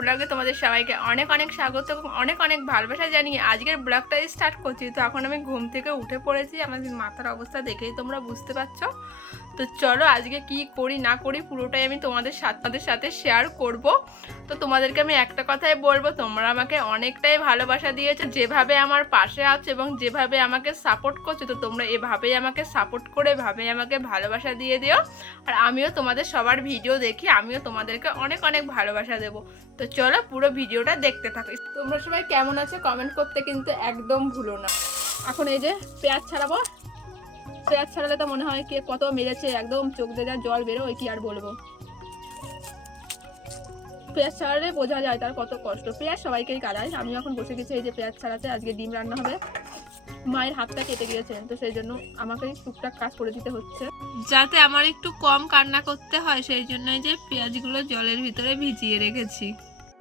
ব্লগে তোমাদের সবাইকে অনেক অনেক স্বাগত এবং অনেক অনেক ভালোবাসা জানিয়ে আজকের ব্লগটা স্টার্ট করছি। তো এখন আমি ঘুম থেকে উঠে পড়েছি আমাদের মাথার অবস্থা দেখেই তোমরা বুঝতে পারছ। তো চলো আজকে কি করি, না করি, পুরোটাই আমি তোমাদের সাথে সাথে শেয়ার করব। তো তোমাদেরকে আমি একটা কথাই বলব, তোমরা আমাকে অনেকটাই ভালোবাসা দিয়েছ, যেভাবে আমার পাশে আছো এবং যেভাবে আমাকে সাপোর্ট করছ, তো তোমরা এভাবেই আমাকে সাপোর্ট করে, এভাবেই আমাকে ভালোবাসা দিয়ে দিও। আর আমিও তোমাদের সবার ভিডিও দেখি, আমিও তোমাদেরকে অনেক অনেক ভালোবাসা দেবো। তো চলো পুরো ভিডিওটা দেখতে থাকো। তোমরা সবাই কেমন আছে? কমেন্ট করতে কিন্তু একদম ভুলো না। এখন এই যে পেঁয়াজ ছাড়াবো। পেঁয়াজ ছাড়ালে তো মনে হয় কে কত মেরেছে, একদম চোখ দিয়ে জল বেরো ওই কি আর বলব? পেঁয়াজ ছাড়ালে বোঝা যায় তার কত কষ্ট। পেঁয়াজ সবাইকেই কাড়ায় আমি এখন বসে গেছি এই যে পেঁয়াজ ছাড়াতে। আজকে ডিম রান্না হবে। মায়ের হাতটা কেটে গিয়েছে তো সেই জন্য আমাকে টুকটাক কাজ করে দিতে হচ্ছে। যাতে আমার একটু কম কান্না করতে হয় সেই জন্য যে পেঁয়াজগুলো জলের ভিতরে ভিজিয়ে রেখেছি।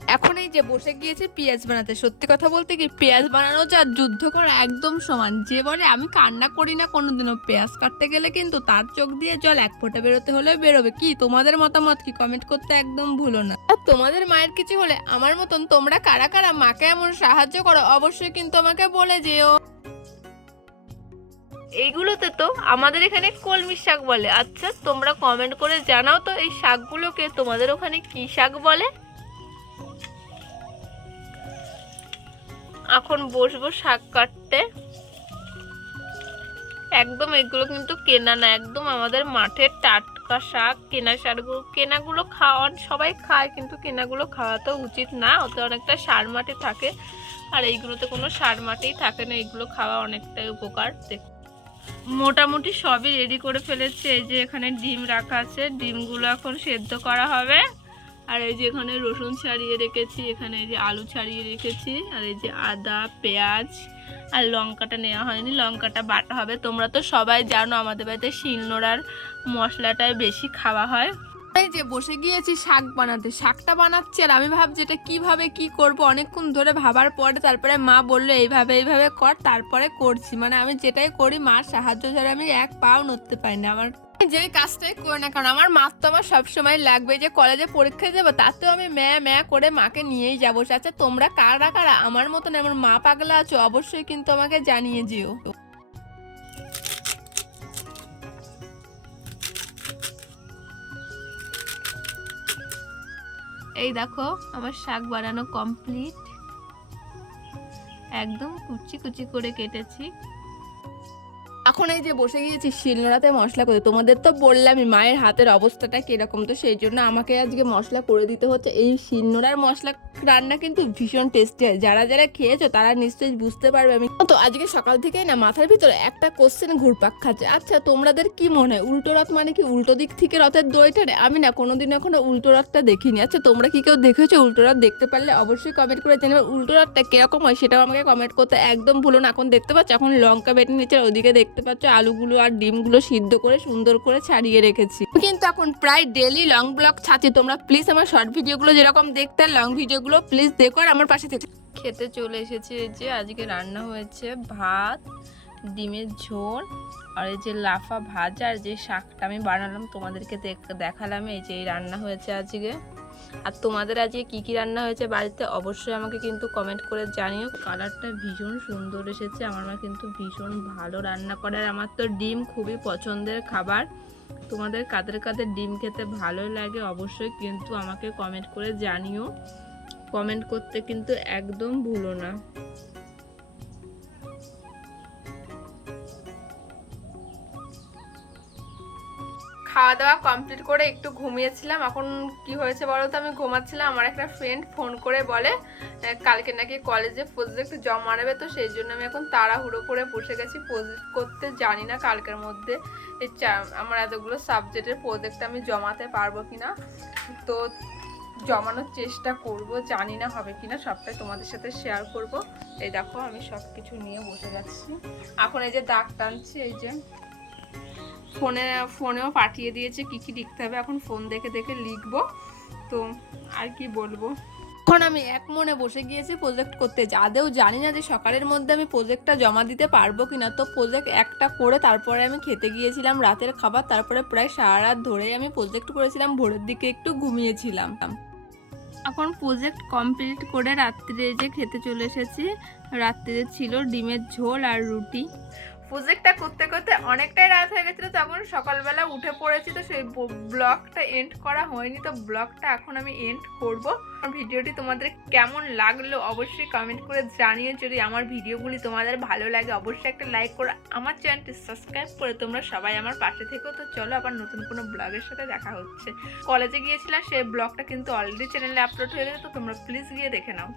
এখন এই যে বসে গিয়েছে পেঁয়াজ বানাতে সত্যি কথা বলতে কি পেঁয়াজ বানানো যা যুদ্ধ করা একদম সমান। যে বলে আমি কান্না করি না কোনোদিনও। পেঁয়াজ কাটতে গেলে কিন্তু তার চোখ দিয়ে জল এক ফোঁটা বেরোতে হলে বেরোবে। কি তোমাদের মতামত কি? কমেন্ট করতে একদম ভুলো না। আর তোমাদের মায়ের কিছু হলে আমার মতন তোমরা কারা কারা মাকে এমন সাহায্য করো অবশ্যই কিন্তু আমাকে বলে যেও। এইগুলোতে তো আমাদের এখানে কলমি শাক বলে। আচ্ছা তোমরা কমেন্ট করে জানাও তো এই শাকগুলোকে। তোমাদের ওখানে কি শাক বলে? এখন বসবো শাক কাটতে। একদম এগুলো কিন্তু কেনা না, একদম আমাদের মাঠের টাটকা শাক, কেনা শাকগুলো, কেনাগুলো খাওয়ান সবাই খায় কিন্তু কেনাগুলো খাওয়া তো উচিত না, ওতে অনেকটা সার মাটি থাকে। আর এইগুলোতে কোনো সার মাটিই থাকে না, এগুলো খাওয়া অনেকটাই উপকার, দেখ। মোটামুটি সবই রেডি করে ফেলেছি। এই যে এখানে ডিম রাখা আছে, ডিমগুলো এখন সেদ্ধ করা হবে। আর এই যে এখানে রসুন ছাড়িয়ে রেখেছি, এখানে এই যে আলু ছাড়িয়ে রেখেছি, আর এই যে আদা, পেঁয়াজ আর লঙ্কাটা নেওয়া হয়নি, লঙ্কাটা বাটা হবে। তোমরা তো সবাই জানো, আমাদের বাড়িতে শিলনোড়ার মশলাটাই বেশি খাওয়া হয়। যে বসে গিয়েছি শাক বানাতে, শাকটা বানাচ্ছি আর আমি ভাবছি এটা কীভাবে কি করব? অনেকক্ষণ ধরে ভাবার পরে তারপরে মা বলল, এইভাবে এইভাবে কর, তারপরে করছি। মানে আমি যেটাই করি, মার সাহায্য ছাড়া আমি এক পাও নড়তে পারি না। আমার যে কাজটাই করি না কারণ আমার মার তো আমার সবসময় লাগবে যে কলেজে পরীক্ষা দেবো, তাতেও আমি ম্যা ম্যা করে মাকে নিয়েই যাব। আচ্ছা তোমরা কারা কারা? আমার মতন আমার মা পাগলা আছো? অবশ্যই কিন্তু আমাকে জানিয়ে যেও। এই দেখো আমার শাক বানানো কমপ্লিট একদম কুচি কুচি করে কেটেছি। এখন এই যে বসে গিয়েছি, শিলনোড়াতে মশলা করে তোমাদের তো বললামই, মায়ের হাতের অবস্থাটা কীরকম, তো সেই জন্য আমাকে আজকে মশলা করে দিতে হচ্ছে। এই শিলনোড়ার মশলা রান্না কিন্তু ভীষণ টেস্টি হয়। যারা যারা খেয়েছো, তারা নিশ্চয়ই বুঝতে পারবে আমি। তো আজকে সকাল থেকেই না, মাথার ভিতরে একটা কোশ্চেন ঘুরপাক খাচ্ছে। আচ্ছা তোমাদের কি মনে হয়, উল্টো রথ মানে কি উল্টো দিক থেকে রথের দইটা রে আমি না কোনোদিন এখনও উল্টো রথটা দেখিনি। আচ্ছা তোমরা কি কেউ দেখেছ উল্টো রথ দেখতে পারলে অবশ্যই কমেন্ট করে জানাবে উল্টো রথটা কীরকম হয়, সেটাও আমাকে কমেন্ট করতে একদম ভুলো না। এখন দেখতে পাচ্ছ, এখন লঙ্কা বেটে নিচে ওদিকে দেখতে পাচ্ছ, আলুগুলো আর ডিমগুলো সিদ্ধ করে সুন্দর করে ছাড়িয়ে রেখেছি। কিন্তু এখন প্রায় ডেলি লং ব্লগ ছাড়ছি, তোমরা প্লিজ আমার শর্ট ভিডিওগুলো যেরকম দেখতে লং ভিডিওগুলো প্লিজ দেখো আর আমার পাশে থেকে। খেতে চলে এসেছি যে, আজকে রান্না হয়েছে ভাত, ডিমের ঝোল, আর এই যে লাফা ভাজা, আর যে শাকটা আমি বানালাম, তোমাদেরকে দেখ- দেখালাম, এই যে রান্না হয়েছে আজকে। আর তোমাদের আজকে কি কি রান্না হয়েছে বাড়িতে অবশ্যই আমাকে কিন্তু কমেন্ট করে জানিও। কালারটা ভীষণ সুন্দর এসেছে, আমার মা কিন্তু ভীষণ ভালো রান্না করে আর আমার তো ডিম খুবই পছন্দের খাবার। তোমাদের কাদের কাদের ডিম খেতে ভালো লাগে অবশ্যই কিন্তু আমাকে কমেন্ট করে জানিও। কমেন্ট করতে কিন্তু একদম ভুলো না। খাওয়া দাওয়া কমপ্লিট করে একটু ঘুমিয়েছিলাম। এখন কি হয়েছে বলো তো? আমি ঘুমাচ্ছিলাম। আমার একটা ফ্রেন্ড ফোন করে বলে কালকে নাকি কলেজে প্রজেক্ট জমা নেবে তো, সেই জন্য আমি এখন তাড়াহুড়ো করে বসে গেছি। প্রজেক্ট করতে জানি না কালকের মধ্যে। এই আমার এতগুলো সাবজেক্টের প্রজেক্ট আমি জমাতে পারব কি না তো জমানোর চেষ্টা করব। জানি না হবে কিনা, সবটাই তোমাদের সাথে শেয়ার করব। এই দেখো, আমি সব কিছু নিয়ে বসে যাচ্ছি। এখন এই যে দাগ টানছি, এই যে ফোনে ফোনেও পাঠিয়ে দিয়েছে কি কি লিখতে হবে। এখন ফোন দেখে দেখে লিখব। তো আর কি বলব? এখন আমি এক মনে বসে গিয়েছি প্রজেক্ট করতে। যাদেও জানি না যে সকালের মধ্যে আমি প্রজেক্টটা জমা দিতে পারব কিনা। তো প্রজেক্ট একটা করে তারপরে আমি খেতে গিয়েছিলাম রাতের খাবার। তারপরে প্রায় সারা রাত ধরেই আমি প্রজেক্ট করেছিলাম। ভোরের দিকে একটু ঘুমিয়েছিলাম। এখন প্রজেক্ট কমপ্লিট করে রাত্রে যে খেতে চলে এসেছি রাত্রে ছিল ডিমের ঝোল আর রুটি। প্রজেক্টটা করতে করতে অনেকটাই রাত হয়ে গেছিল তখন সকালবেলা উঠে পড়েছি তো সেই ব্লগটা এন্ড করা হয়নি। তো ব্লগটা এখন আমি এন্ড করব। ভিডিওটি তোমাদের কেমন লাগল অবশ্যই কমেন্ট করে জানিয়ে যদি আমার ভিডিওগুলি তোমাদের ভালো লাগে, অবশ্যই একটা লাইক করে। আমার চ্যানেলটি সাবস্ক্রাইব করে তোমরা সবাই আমার পাশে থেকো। তো চলো আবার নতুন কোনো ব্লগের সাথে দেখা হচ্ছে। কলেজে গিয়েছিলাম, সেই ব্লগটা কিন্তু অলরেডি চ্যানেলে আপলোড হয়ে গেছে, তো তোমরা প্লিজ গিয়ে দেখে নাও।